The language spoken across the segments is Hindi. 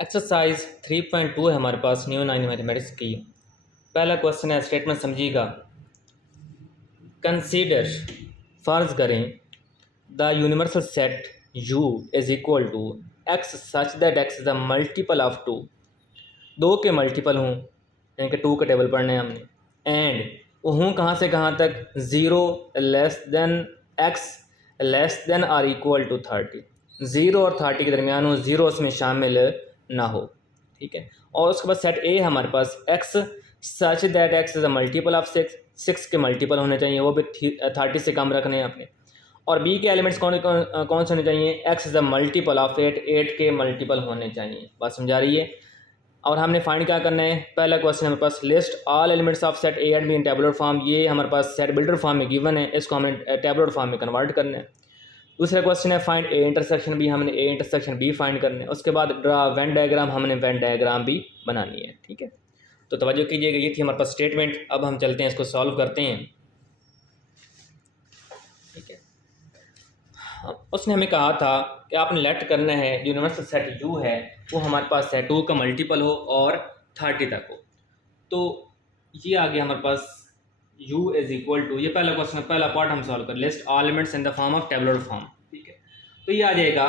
एक्सरसाइज 3.2 है हमारे पास न्यू 9 मैथमेटिक्स की। पहला क्वेश्चन है, स्टेटमेंट समझिएगा। कंसीडर, फ़र्ज़ करें, the universal set U is equal to X such that x is the multiple of 2। दो के मल्टीपल हों, यानी कि 2 का टेबल पढ़ना है हमने। एंड वो हों कहाँ से कहाँ तक, 0 less than X less than or equal to 30। 0 और 30 के दरमियान हो, 0 उसमें शामिल ना हो। ठीक है। और उसके बाद सेट ए है हमारे पास, x such that x is a multiple of 6। 6 के मल्टीपल होने चाहिए, वो भी 30 से कम रखने हैं आपने। और बी के एलिमेंट्स कौन कौन से होने चाहिए, x is a multiple of 8। 8 के मल्टीपल होने चाहिए। बात समझा रही है। और हमने फाइंड क्या करना है, पहला क्वेश्चन हमारे पास, list all elements of set A and B in tabular form. ये हमारे पास सेट बिल्डर फॉर्म में गिवन है, इसको हमने टेबुलर फॉर्म में कन्वर्ट करना है। दूसरा क्वेश्चन है, फाइंड ए इंटरसेक्शन बी। हमने ए इंटरसेक्शन बी फाइंड करना है। उसके बाद ड्रा वेन डायग्राम, हमने वेन डायग्राम भी बनानी है। ठीक है, तो तवज्जो कीजिएगा, ये थी हमारे पास स्टेटमेंट। अब हम चलते हैं, इसको सॉल्व करते हैं। ठीक है, उसने हमें कहा था कि आपने लेट करना है यूनिवर्सल सेट यू है वो हमारे पास है 2 का मल्टीपल हो और 30 तक हो। तो ये आ गया हमारे पास u इज़ इक्वल टू, ये पहला क्वेश्चन, पहला पार्ट हम सॉल्व कर, list all elements in the form of tabular form. ठीक है, तो ये आ जाएगा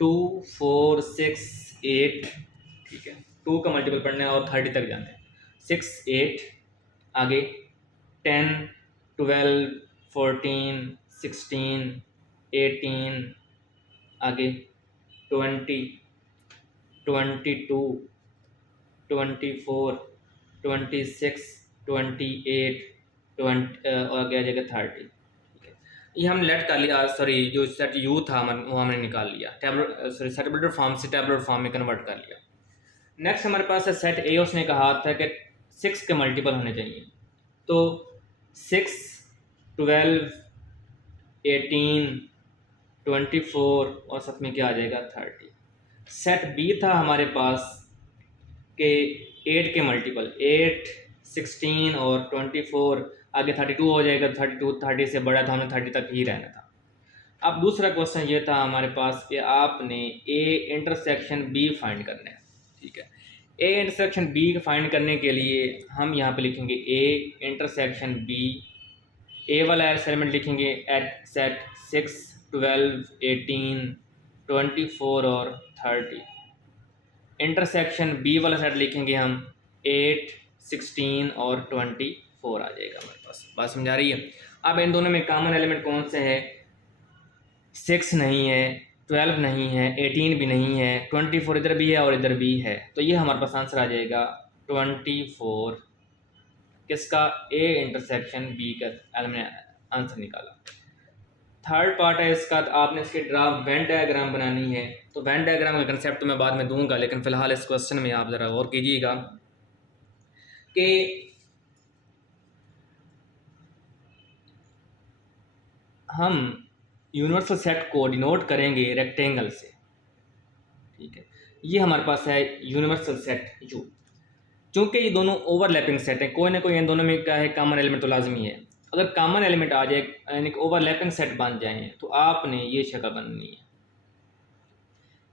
2 4 6 8। ठीक है, 2 का मल्टीपल पढ़ना है और 30 तक जाना है। 6 8 आगे 10 12 14 16 18 आगे 20 22 24 26 28 20 और आगे आ जाएगा 30। ठीक है, ये हमने लेट कर लिया। सॉरी, जो सेट यू था वो हमने निकाल लिया, tabular sorry set builder form से टेबुलर फॉर्म में कन्वर्ट कर लिया। नेक्स्ट हमारे पास है सेट ए। उसने कहा था कि 6 के मल्टीपल होने चाहिए। तो 6 12 18 24 और साथ में क्या आ जाएगा 30। सेट बी था हमारे पास के 8 के मल्टीपल, 8 16 और 24 आगे 32 हो जाएगा। 32 30 से बड़ा था, हमने 30 तक ही रहना था। अब दूसरा क्वेश्चन ये था हमारे पास कि आपने ए इंटरसेक्शन बी फाइंड करना है। ठीक है, ए इंटरसेक्शन बी फाइंड करने के लिए हम यहाँ पे लिखेंगे ए इंटरसेक्शन बी। ए वाला एलिमेंट लिखेंगे एट सेट 6 12 18 24 और 30। इंटरसेक्शन बी वाला सेट लिखेंगे हम 8 16 और 24 आ जाएगा हमारे पास। बात समझा रही है। अब इन दोनों में कॉमन एलिमेंट कौन से है, 6 नहीं है, 12 नहीं है, 18 भी नहीं है, 24 इधर भी है और इधर भी है। तो ये हमारे पास आंसर आ जाएगा 24। किसका, ए इंटरसेक्शन बी का आंसर निकाला। थर्ड पार्ट है इसका, तो आपने इसके ड्राफ्ट वेन डायग्राम बनानी है। तो वेन डायग्राम का कंसेप्ट तो मैं बाद में दूंगा, लेकिन फ़िलहाल इस क्वेश्चन में आप ज़रा गौर कीजिएगा कि हम यूनिवर्सल सेट को डिनोट करेंगे रेक्टेंगल से। ठीक है, ये हमारे पास है यूनिवर्सल सेट यू। चूँकि ये दोनों ओवरलैपिंग सेट हैं, कोई ना कोई इन दोनों में क्या है, कॉमन एलिमेंट तो लाजमी है। अगर कॉमन एलिमेंट आ जाए यानी कि ओवरलैपिंग सेट बन जाए तो आपने ये शक्ल बननी है।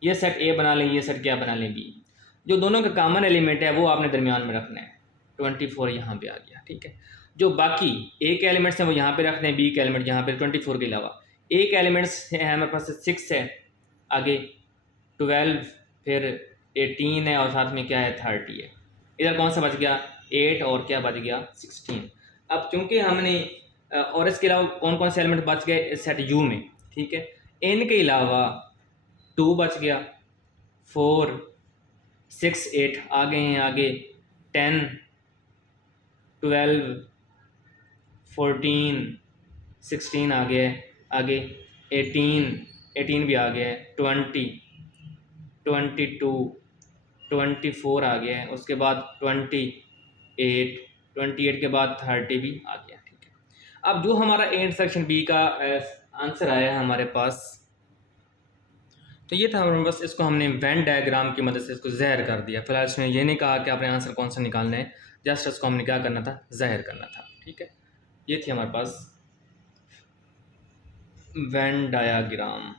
ये सेट ए बना लें, ये सेट क्या बना लें, बी। जो दोनों का कॉमन एलिमेंट है वो आपने दरमियान में रखना है। 24 यहाँ पे आ गया। ठीक है, जो बाकी ए के एलिमेंट्स हैं वो यहाँ पे रखने हैं, बी के एलिमेंट यहाँ पे 24 के अलावा। ए के एलिमेंट्स हैं हमारे पास 6 है, आगे 12 फिर 18 है और साथ में क्या है 30 है। इधर कौन सा बच गया 8 और क्या बच गया 16। अब चूंकि हमने और इसके अलावा कौन कौन से एलिमेंट बच गए सेट यू में। ठीक है, इनके अलावा 2 बच गया, 4 6 8 आ गए हैं, आगे 10 12 14 16 आ गया है, आगे 18 भी आ गया है, 20 22 24 आ गया है, उसके बाद 28 के बाद 30 भी आ गया। ठीक है, अब जो हमारा ए इंटरसेक्शन बी का आंसर आया है हमारे पास, तो ये था हमारे पास। इसको हमने वेन डायग्राम की मदद से इसको ज़ाहिर कर दिया। फिलहाल इसने ये नहीं कहा कि आपने आंसर कौन सा निकालना है, जस्ट इसको हमने क्या करना था, ज़ाहिर करना था। ठीक है, ये थी हमारे पास वेन डायग्राम।